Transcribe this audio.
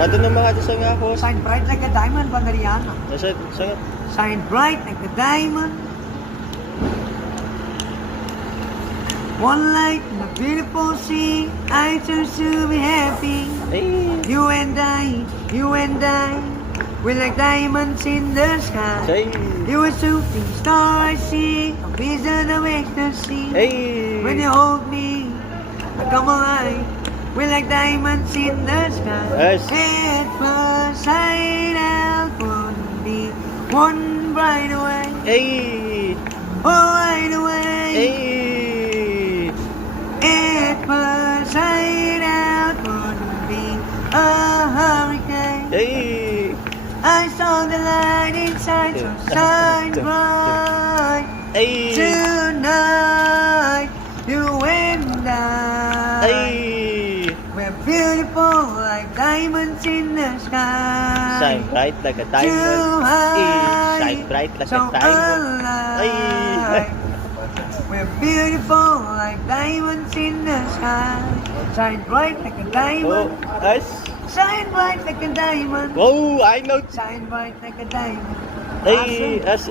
Pato na mga ito nga ako. Shine bright like a diamond, Bandariana. Nasa, sangat. Shine bright like a diamond. One light in a beautiful sea. I choose to be happy. Ay. You and I, we're like diamonds in the sky. Say. You are shooting star I see, a vision of ecstasy. Ay. When you hold me, I come alive. We're like diamonds in the sky. Yes. At first sight, I couldn't be one right away. Ay. Oh, right away. Ay. At first sight, I couldn't be a hurricane. Ay. I saw the light inside, so shine bright. Ay. Tonight, you and I. Ay. We're beautiful like diamonds in the sky. Shine bright like a diamond. Too high, Shine bright like so a diamond. alive. We're beautiful like diamonds in the sky. Shine bright like a Oh, diamond. us. Shine bright like a diamond. Wow, I know. Shine bright like a diamond. Ay, us.